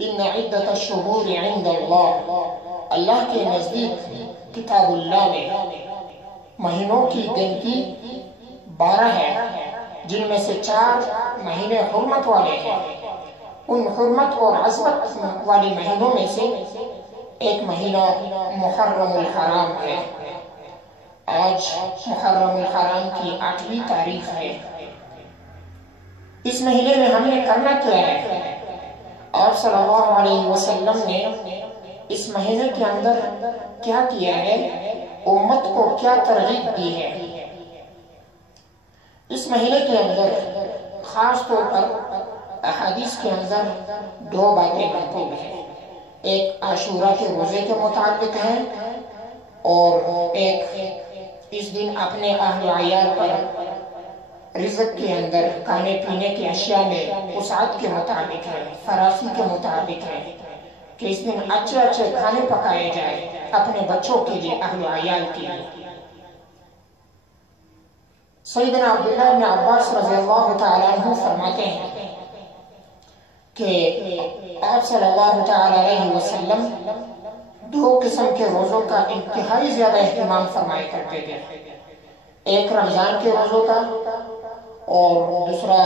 ان عدت الشہور عند اللہ کے نزدیک کتاب اللہ میں مہینوں کی گنتی 12 ہے، جن میں سے 4 مہینے حرمت والے ہیں۔ ان حرمت اور عظمت والے مہینوں میں سے ایک مہینہ محرم الحرام ہے۔ آج محرم الحرام کی 8ویں تاریخ ہے۔ اس مہینے میں ہم نے کرنا کیا ہے؟ آپ صلی اللہ علیہ وسلم نے اس مہینے کے اندر کیا کیا ہے؟ امت کو کیا ترغیب دی ہے؟ اس مہینے کے اندر خاص طور پر احادیث کے اندر 2 باتیں مذکور ہیں۔ ایک عاشورہ کے روزے کے متعلق ہے اور ایک اس دن اپنے اہل و عیال پر رزق کے اندر کھانے پینے کی اشیاء میں وسعت کے مطابق ہے، فراخی کے مطابق ہے کہ اس دن اچھے اچھے کھانے پکائے جائے اپنے بچوں کے لیے، اہل و عیال کے لیے۔ سیدنا عبداللہ بن عباس رضی اللہ تعالیٰ عنہ فرماتے ہیں کہ آپ صلی اللہ تعالیٰ علیہ وسلم 2 قسم کے روزوں کا انتہائی زیادہ اہتمام فرمایا کرتے تھے۔ ایک رمضان کے روزوں کا اور دوسرا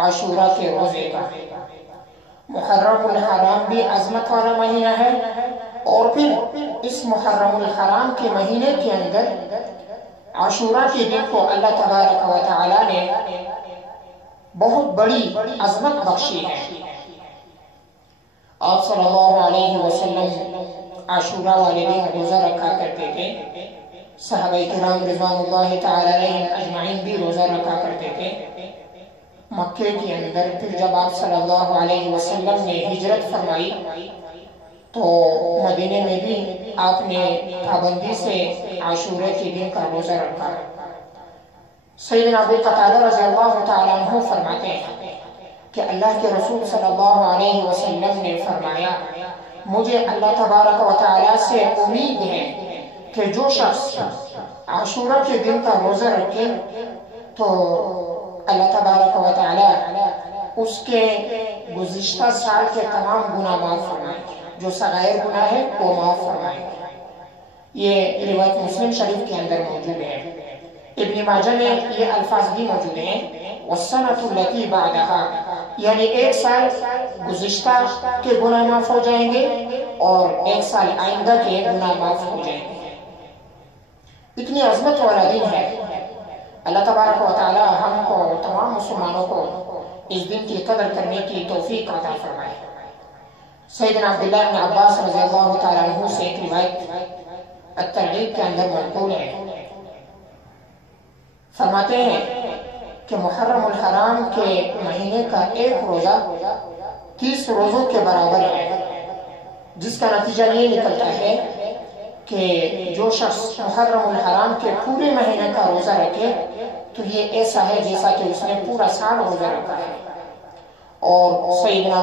عاشورہ کے روزے کا۔ محرم الحرام بھی عظمت والا مہینہ ہے، اور پھر اس محرم الحرام کے مہینے کے اندر عاشورہ کے دن کو اللہ تبارک و تعالیٰ نے بہت بڑی عظمت بخشی ہے۔ آپ صلی اللہ علیہ وسلم عاشورہ والے دن روزہ رکھا کرتے تھے۔ صحابہ کرام رضوان اللہ تعالیٰ علیہم اجمعین بھی روزہ رکھا کرتے تھے۔ مکے کے اندر پھر جب آپ صلی اللہ علیہ وسلم نے ہجرت فرمائی تو مدینے میں بھی آپ نے پابندی سے عاشورہ کے دن کا روزہ رکھا۔ سیدنا ابو قتادہ رضی اللہ تعالیٰ عنہ فرماتے ہیں کہ اللہ کے رسول صلی اللہ علیہ وسلم نے فرمایا، مجھے اللہ تبارک و تعالیٰ سے امید ہے کہ جو شخص عاشورہ کے دن کا روزہ رکھے تو اللہ تبارک و تعالیٰ اس کے گزشتہ سال کے تمام گناہ معاف فرمائے، جو صغائر گناہ ہے وہ معاف فرمائے۔ یہ روایت مسلم شریف کے اندر موجود ہے۔ ابن ماجہ میں یہ الفاظ بھی موجود ہیں، وَالسَّنَةُ الَّتِي بَعْدَهَا، یعنی 1 سال گزشتہ کے گناہ معاف ہو جائیں گے اور 1 سال آئندہ کے گناہ معاف ہو جائیں گے۔ اتنی عظمت والا دن ہے۔ اللہ تبارک و تعالی ہم کو تمام مسلمانوں کو اس دن کی قدر کرنے کی توفیق عطا فرمائے۔ سیدنا عبداللہ بن عباس رضی اللہ تعالیٰ عنہ سے ایک روایت الترغیب کے اندر منقول ہے۔ فرماتے ہیں کہ محرم الحرام کے مہینے کا 1 روزہ 30 روزوں کے برابر ہے، جس کا نتیجہ یہ نکلتا ہے کہ جو شخص محرم الحرام کے پورے مہینے کا روزہ رکھے تو یہ ایسا ہے جیسا کہ اس نے پورا سال روزہ رکھا ہے۔ اور سیدنا